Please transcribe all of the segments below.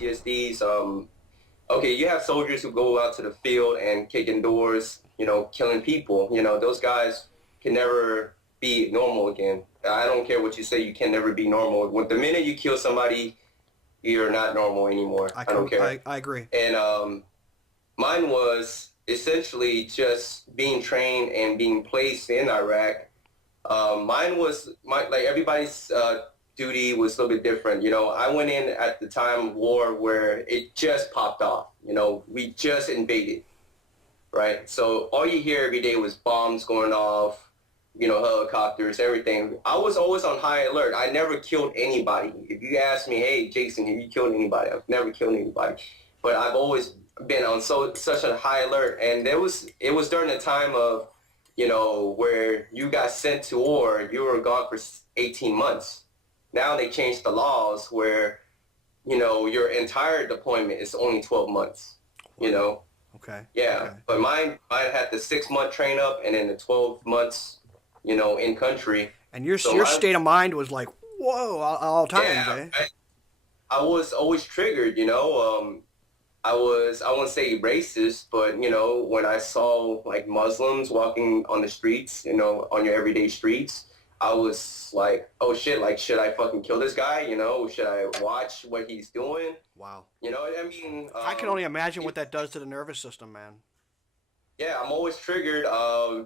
PTSDs. Okay, you have soldiers who go out to the field and kick indoors, killing people. Those guys can never be normal again. I don't care what you say, you can never be normal. When the minute you kill somebody, you're not normal anymore. I don't care. I agree. And mine was essentially just being trained and being placed in Iraq. Mine was like everybody's duty was a little bit different. I went in at the time of war where it just popped off. We just invaded, right? So all you hear every day was bombs going off, helicopters, everything. I was always on high alert. I never killed anybody. If you ask me, hey, Jason, have you killed anybody? I've never killed anybody. But I've always been on such a high alert. And it was during the time of, where you got sent to war, you were gone for 18 months. Now they changed the laws where, your entire deployment is only 12 months, Okay. Yeah, okay. but mine had the 6-month train up and then the 12 months, in country. And your state of mind was like, whoa, all times, Yeah, eh? I was always triggered, I wouldn't say racist, but, when I saw like Muslims walking on the streets, on your everyday streets, I was like, oh shit, like, should I fucking kill this guy? Should I watch what he's doing? Wow. You know what I mean? I can only imagine what that does to the nervous system, man. Yeah, I'm always triggered.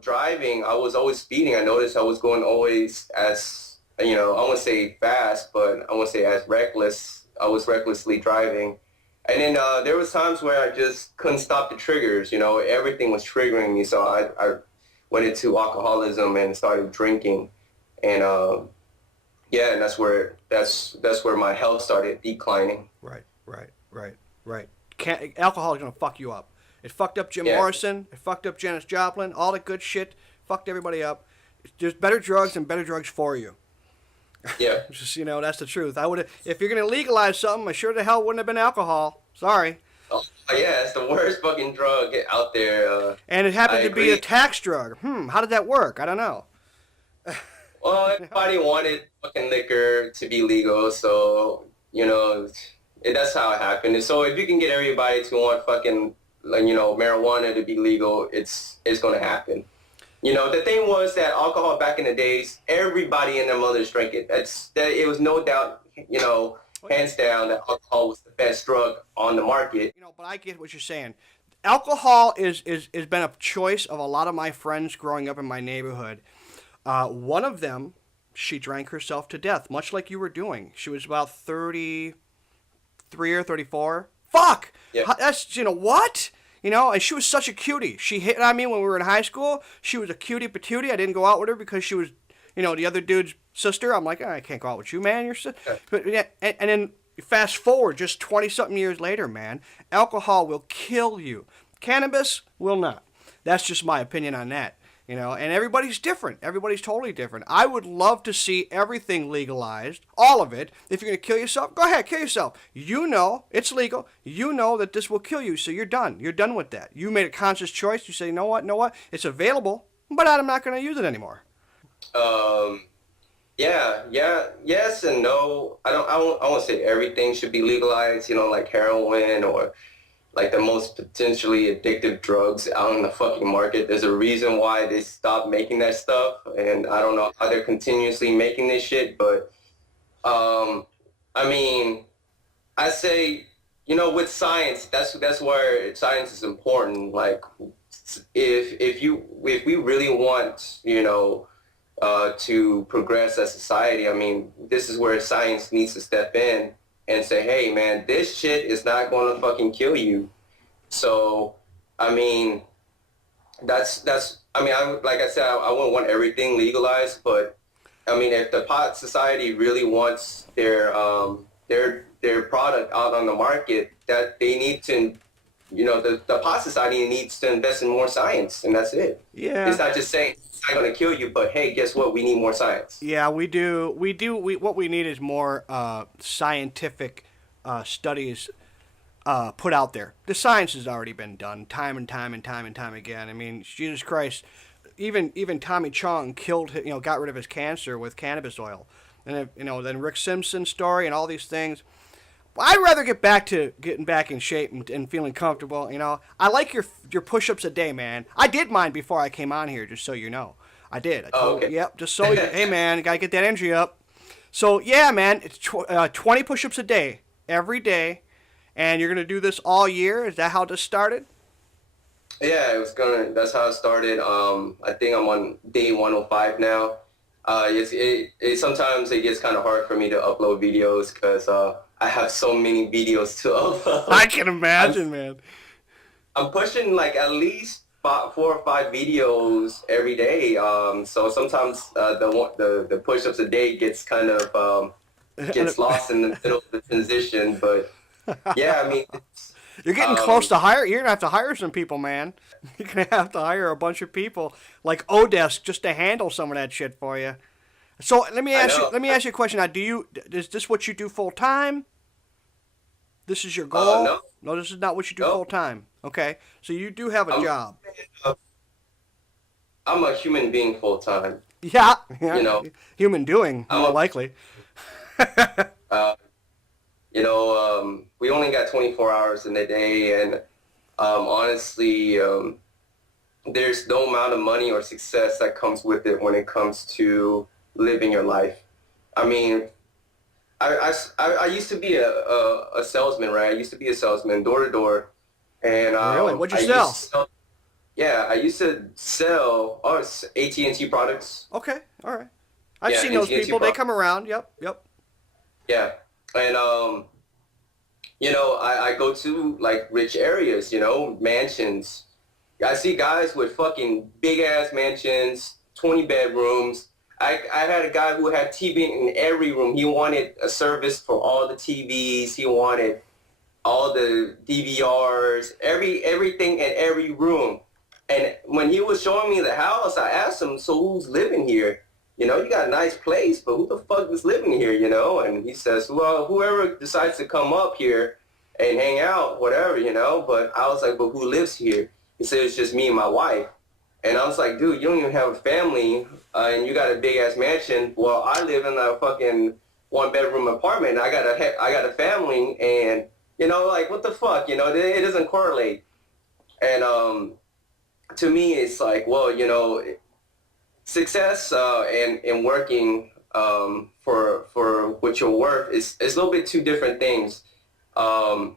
Driving, I was always speeding. I noticed I was going always as, I won't say fast, but I won't say as reckless. I was recklessly driving. And then there was times where I just couldn't stop the triggers. Everything was triggering me. So I went into alcoholism and started drinking. And and that's where my health started declining. Right. Alcohol is gonna fuck you up. It fucked up Jim Morrison. It fucked up Janis Joplin. All the good shit fucked everybody up. There's better drugs and better drugs for you. Yeah. Just that's the truth. I would, if you're gonna legalize something, I sure the hell wouldn't have been alcohol. Sorry. Oh, yeah, it's the worst fucking drug out there. And it happened to be a tax drug. How did that work? I don't know. Well, everybody wanted fucking liquor to be legal, so that's how it happened. And so if you can get everybody to want fucking marijuana to be legal, it's gonna happen. The thing was that alcohol back in the days, everybody and their mothers drank it. It was no doubt, hands down, that alcohol was the best drug on the market. But I get what you're saying. Alcohol is been a choice of a lot of my friends growing up in my neighborhood. One of them, she drank herself to death, much like you were doing. She was about 33 or 34. Fuck! Yeah. That's, what? And she was such a cutie. She hit on me when we were in high school. She was a cutie patootie. I didn't go out with her because she was, the other dude's sister. I'm like, I can't go out with you, man. You're sister. But yeah, and then fast forward just 20-something years later, man, alcohol will kill you. Cannabis will not. That's just my opinion on that. And everybody's different. Everybody's totally different. I would love to see everything legalized, all of it. If you're going to kill yourself, go ahead, kill yourself. It's legal. That this will kill you, so you're done. You're done with that. You made a conscious choice. You say, know what? It's available, but I'm not going to use it anymore. Yes and no. I won't say everything should be legalized, like heroin or like the most potentially addictive drugs out in the fucking market. There's a reason why they stopped making that stuff, and I don't know how they're continuously making this shit, but I say, with science, that's where science is important. Like, if we really want, to progress as society, this is where science needs to step in and say, hey, man, this shit is not going to fucking kill you. So, like I said, I wouldn't want everything legalized, but, if the pot society really wants their product out on the market, that they need to, the pot society needs to invest in more science, and that's it. Yeah. It's not just saying it's not going to kill you, but hey, guess what? We need more science. Yeah, we do. What we need is more scientific studies put out there. The science has already been done time and time again. Jesus Christ, even Tommy Chong got rid of his cancer with cannabis oil, and then Rick Simpson's story and all these things. Well, I'd rather get back to getting back in shape and feeling comfortable. You know, I like your push-ups a day, man. I did mine before I came on here, just so you know. I did. I Oh, told okay. yep, just so you. Hey, man, gotta get that energy up. So yeah, man, it's 20 push-ups a day every day, and you're gonna do this all year. Is that how this started? Yeah, it was gonna. That's how it started. I think I'm on day 105 now. Sometimes it gets kind of hard for me to upload videos because I have so many videos to I upload. can I'm imagine, man. I'm pushing like at least 4 or 5 videos every day. So sometimes the push-ups a day gets kind of gets lost in the middle of the transition. But yeah, I mean, You're getting close um, to hire. You're gonna have to hire some people, man. You're gonna have to hire a bunch of people like Odesk just to handle some of that shit for you. So let me I ask you. know. Let me ask you a question. Now, is this what you do full time? This is your goal? No, No, this is not what you do no. full time. Okay, so you do have a I'm job. I'm a human being full time. Yeah, You yeah. know, Human doing, I'm more a likely. uh, we only got 24 hours in a day, and honestly, there's no amount of money or success that comes with it when it comes to living your life. I mean, I used to be a salesman, right? I used to be a salesman, door to door, and Really? What'd you I used to sell? sell, yeah, I used to sell AT&T products. Okay, all right. I've Yeah, seen those AT&T people. They products. come around. Yep, yep. Yeah, and I go to like rich areas, mansions. I see guys with fucking big ass mansions, 20 bedrooms. I had a guy who had TV in every room. He wanted a service for all the TVs. He wanted all the DVRs, everything in every room. And when he was showing me the house, I asked him, "So who's living here? You got a nice place, but who the fuck is living here, And he says, "Well, whoever decides to come up here and hang out, whatever. But I was like, "But who lives here?" He said, "It's just me and my wife." And I was like, "Dude, you don't even have a family, and you got a big ass mansion. Well, I live in a fucking 1 bedroom apartment. I got a family, and like what the fuck, it doesn't correlate." And to me, it's like, well, success and working for what you're worth is a little bit two different things. Um,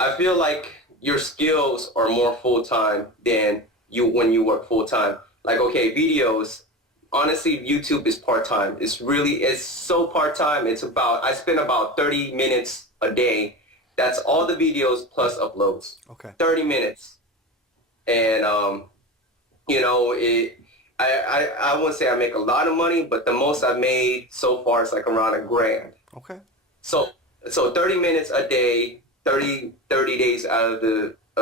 I feel like your skills are more full time than you when you work full time. Like, okay, videos. Honestly, YouTube is part time. It's so part time. I spend about 30 minutes a day. That's all the videos plus uploads. Okay, 30 minutes. And it. I wouldn't say I make a lot of money, but the most I've made so far is like around $1,000. okay. So so 30 minutes a day, 30 days out of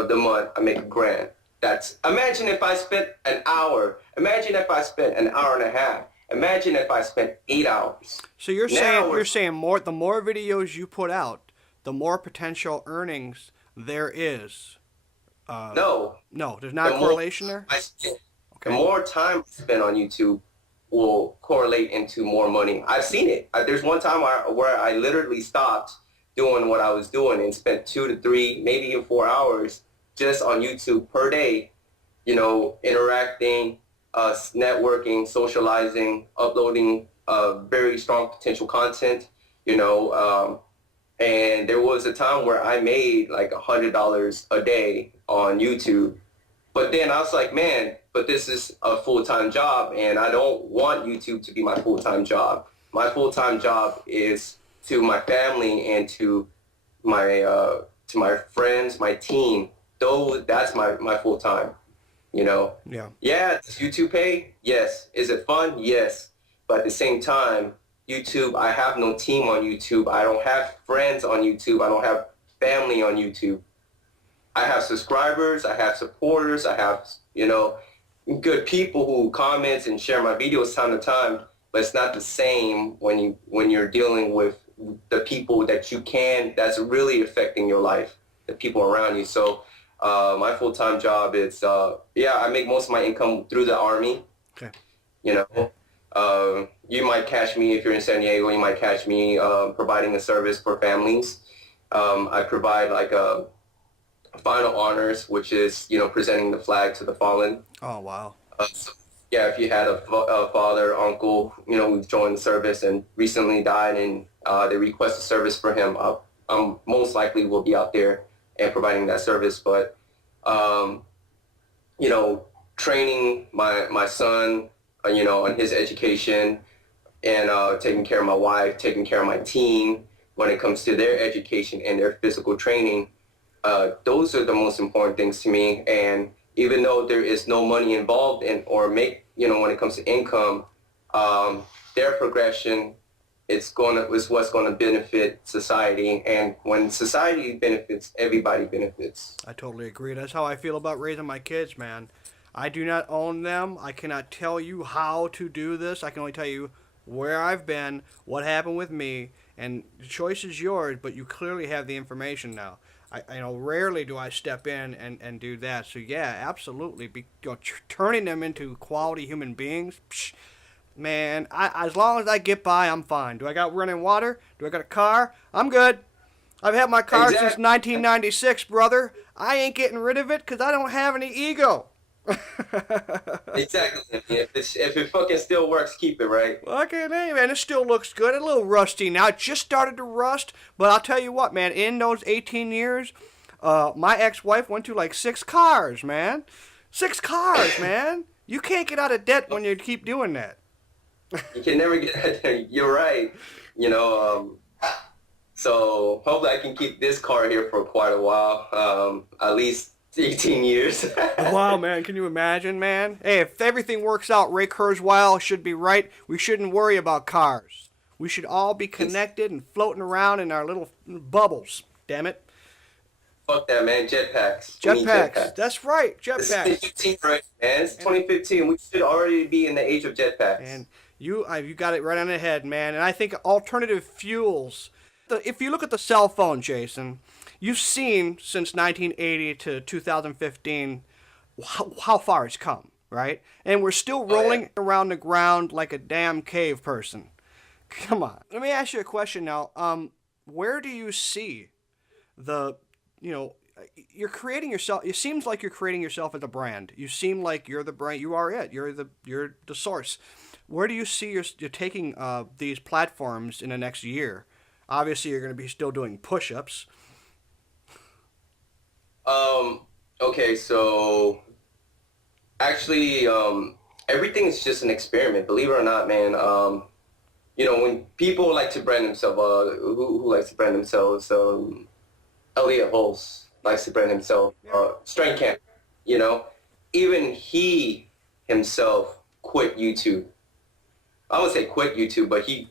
the month, I make $1,000. Imagine if I spent an hour. Imagine if I spent an hour and a half. Imagine if I spent 8 hours. So you're Now saying we're the more videos you put out, the more potential earnings there is. no. No, there's The not a more correlation there. I spend, the Okay. more time I spend on YouTube will correlate into more money. I've seen it. There's one time where I literally stopped doing what I was doing and spent 2 to 3, maybe even 4 hours just on YouTube per day, interacting, networking, socializing, uploading very strong potential content, you know. And there was a time where I made like $100 a day on YouTube. But then I was like, man, but this is a full-time job, and I don't want YouTube to be my full-time job. My full-time job is to my family and to my friends, my team. That's my full-time, you know. Yeah. Yeah, does YouTube pay? Yes. Is it fun? Yes. But at the same time, YouTube, I have no team on YouTube. I don't have friends on YouTube. I don't have family on YouTube. I have subscribers, I have supporters, I have, good people who comments and share my videos time to time, but it's not the same when you're dealing with the people that's really affecting your life, the people around you. So my full-time job is, I make most of my income through the Army, Okay. you know. You might catch me if you're in San Diego. You might catch me providing a service for families. I provide like a final honors, which is presenting the flag to the fallen. Oh, wow. So, yeah, if you had a father, uncle, who joined the service and recently died, and they request a service for him, most likely will be out there and providing that service. But um, training my son, on his education, and taking care of my wife, taking care of my team when it comes to their education and their physical training. Those are the most important things to me. And even though there is no money involved in or when it comes to income, their progression is what's going to benefit society. And when society benefits, everybody benefits. I totally agree. That's how I feel about raising my kids, man. I do not own them. I cannot tell you how to do this. I can only tell you where I've been, what happened with me, and the choice is yours, but you clearly have the information now. Rarely do I step in and do that. So yeah, absolutely. Turning them into quality human beings, psh, man. As long as I get by, I'm fine. Do I got running water? Do I got a car? I'm good. I've had my car since 1996, brother. I ain't getting rid of it because I don't have any ego. Exactly. If it fucking still works, keep it, right? Okay, hey, man, it still looks good. A little rusty now. It just started to rust. But I'll tell you what, man, in those 18 years, my ex-wife went through like 6 cars, man. 6 cars, man. You can't get out of debt when you keep doing that. You can never get. You're right. So hopefully I can keep this car here for quite a while. At least 18 years. Wow, man. Can you imagine, man? Hey, if everything works out, Ray Kurzweil should be right. We shouldn't worry about cars. We should all be connected and floating around in our little bubbles. Damn it. Fuck that, man. Jetpacks. Jetpacks. That's right. Jetpacks. It's 2015, right, man? It's 2015. We should already be in the age of jetpacks. And you got it right on the head, man. And I think alternative fuels. If you look at the cell phone, Jason, you've seen since 1980 to 2015 how far it's come, right? And we're still rolling around the ground like a damn cave person. Come on. Let me ask you a question now. Where do you see you're creating yourself. It seems like you're creating yourself as a brand. You seem like you're the brand. You are it. You're the source. Where do you see you're taking these platforms in the next year? Obviously, you're going to be still doing push-ups. Okay, so actually, everything is just an experiment. Believe it or not, man. When people like to brand themselves, who likes to brand themselves? Elliot Holmes likes to brand himself. Strength Camp, even he himself quit YouTube. I wouldn't say quit YouTube, but he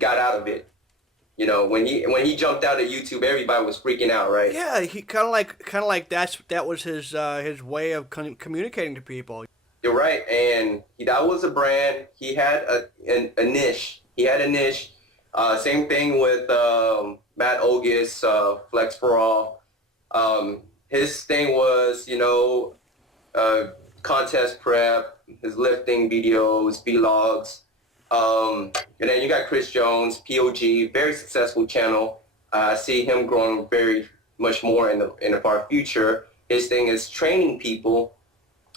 got out of it. When he jumped out of YouTube, everybody was freaking out, right? Yeah, he kind of like that was his way of communicating to people. You're right, and that was a brand. He had a niche. He had a niche. Same thing with Matt Ogus, Flex for All. His thing was, contest prep, his lifting videos, vlogs. And then you got Chris Jones, POG, very successful channel. I see him growing very much more in the far future. His thing is training people.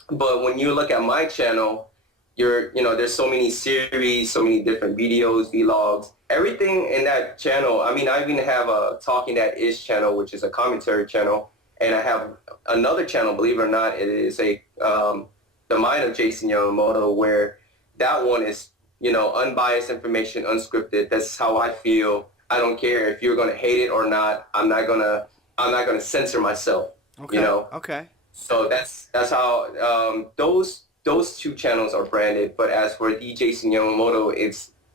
But when you look at my channel, there's so many series, so many different videos, vlogs, everything in that channel. I mean, I even have a Talking That Ish channel, which is a commentary channel. And I have another channel, believe it or not, it is The Mind of Jason Yamamoto, where that one is unbiased information, unscripted. That's how I feel. I don't care if you're gonna hate it or not. I'm not gonna censor myself. Okay. Okay. So that's how those 2 channels are branded. But as for the Jason Yamamoto,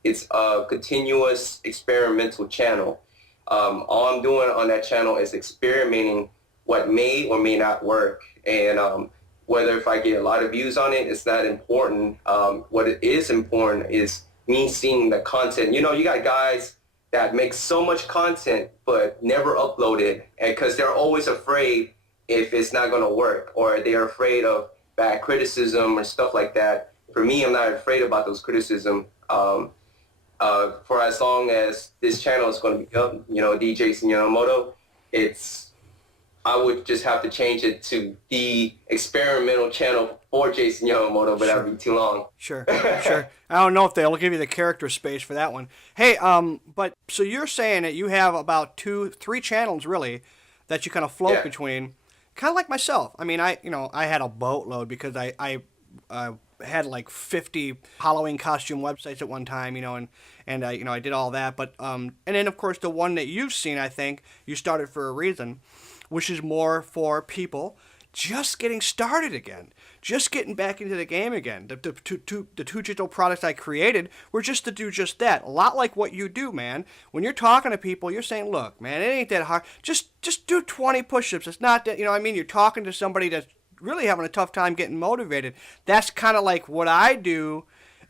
it's a continuous experimental channel. All I'm doing on that channel is experimenting what may or may not work, and whether if I get a lot of views on it, it's not important. What it is important is me seeing the content. You got guys that make so much content but never upload it, and because they're always afraid if it's not going to work, or they're afraid of bad criticism or stuff like that. for me, I'm not afraid about those criticism. For as long as this channel is going to be up, DJ Yamamoto, I would just have to change it to the experimental channel for Jason Yamamoto, but that would be too long. Sure, sure. I don't know if they'll give you the character space for that one. Hey, but so you're saying that you have about 3 channels really that you kind of float between, kind of like myself. I mean, I had a boatload because I had like 50 Halloween costume websites at one time, and I did all that. But and then of course the one that you've seen, I think you started for a reason, which is more for people just getting started again, just getting back into the game again. The two digital products I created were just to do just that. A lot like what you do, man. When you're talking to people, you're saying, look, man, it ain't that hard. Just do 20 push-ups. It's not that, you're talking to somebody that's really having a tough time getting motivated. That's kind of like what I do.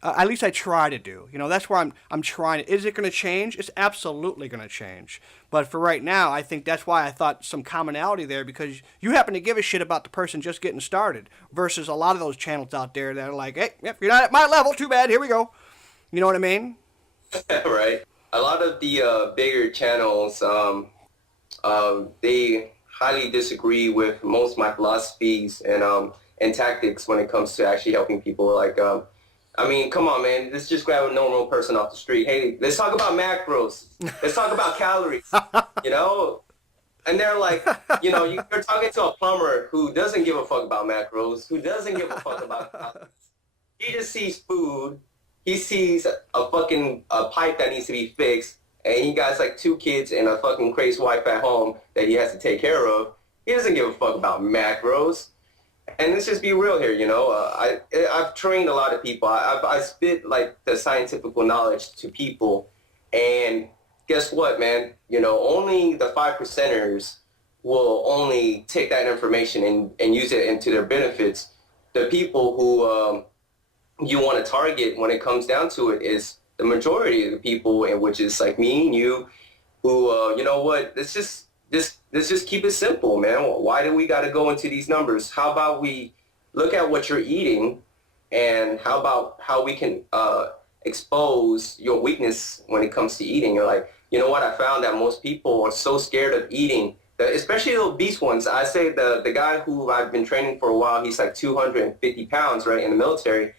At least I try to do. That's where I'm trying. Is it going to change? It's absolutely going to change. But for right now, I think that's why I thought some commonality there, because you happen to give a shit about the person just getting started versus a lot of those channels out there that are like, hey, yep, you're not at my level, too bad, here we go. You know what I mean? Right. A lot of the bigger channels, they highly disagree with most of my philosophies and tactics when it comes to actually helping people. Like, I mean, come on, man. Let's just grab a normal person off the street. Hey, let's talk about macros. Let's talk about calories, And they're like, you're talking to a plumber who doesn't give a fuck about macros, who doesn't give a fuck about calories. He just sees food. He sees a fucking pipe that needs to be fixed, and he got like 2 kids and a fucking crazy wife at home that he has to take care of. He doesn't give a fuck about macros. And let's just be real here, I've trained a lot of people. I spit like the scientific knowledge to people, and guess what, man? Only the 5%ers will only take that information and use it into their benefits. The people who you want to target when it comes down to it is the majority of the people, and which is like me and you, who you know what? Let's just keep it simple, man. Why do we got to go into these numbers? How about we look at what you're eating, and how about how we can expose your weakness when it comes to eating? You're like, you know what? I found that most people are so scared of eating, especially the obese ones. I say the guy who I've been training for a while, he's like 250 pounds, right, in the military.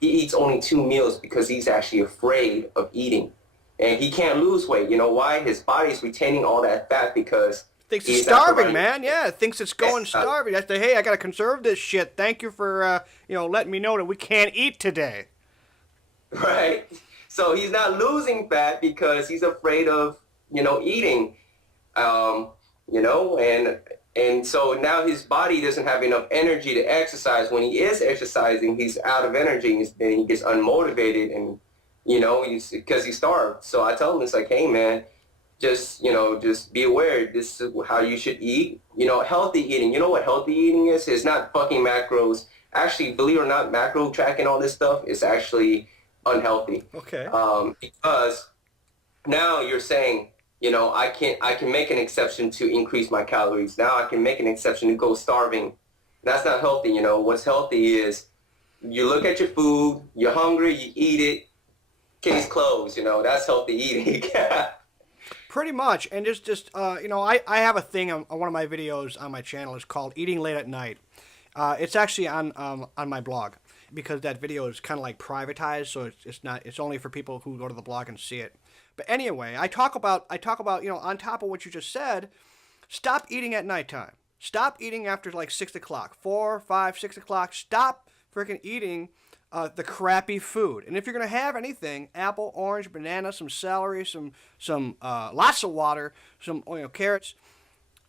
He eats only 2 meals because he's actually afraid of eating. And he can't lose weight. You know why? His body's retaining all that fat because thinks it's starving, man. Yeah, thinks it's going starving. I say, hey, I gotta conserve this shit. Thank you for letting me know that we can't eat today. Right. So he's not losing fat because he's afraid of eating. And so now his body doesn't have enough energy to exercise. When he is exercising, he's out of energy, and he gets unmotivated, and because he's starved. So I tell him, it's like, hey, man, just be aware. This is how you should eat. Healthy eating. You know what healthy eating is? It's not fucking macros. Actually, believe it or not, macro tracking, all this stuff is actually unhealthy. Okay. Because now you're saying, I can make an exception to increase my calories. Now I can make an exception to go starving. That's not healthy. What's healthy is you look at your food, you're hungry, you eat it, case closed. That's healthy eating. Pretty much. And I have a thing on one of my videos on my channel. It's called Eating Late at Night. It's actually on my blog, because that video is kind of like privatized, so it's only for people who go to the blog and see it. But anyway, I talk about on top of what you just said, stop eating at nighttime. Stop eating after like 6 o'clock, 4, 5, 6 o'clock. Stop freaking eating the crappy food. And if you're gonna have anything, apple, orange, banana, some celery, some lots of water, some carrots,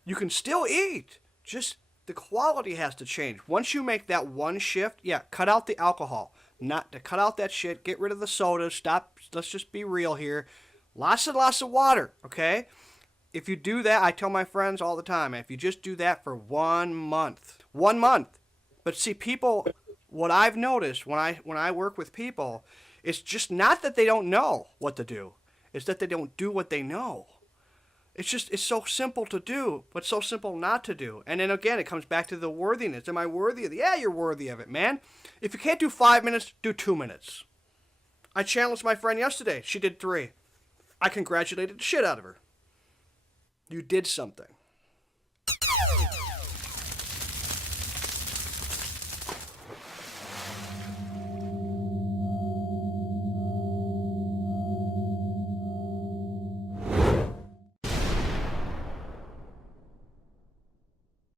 you can still eat. Just the quality has to change. Once you make that one shift, cut out the alcohol. Not to cut out that shit. Get rid of the soda. Stop. Let's just be real here. Lots and lots of water, okay? If you do that, I tell my friends all the time, if you just do that for 1 month. 1 month. But see, people, what I've noticed when I work with people, it's just not that they don't know what to do. It's that they don't do what they know. It's so simple to do, but so simple not to do. And then again, it comes back to the worthiness. Am I worthy of it? Yeah, you're worthy of it, man. If you can't do 5 minutes, do 2 minutes. I challenged my friend yesterday. She did 3. I congratulated the shit out of her. You did something.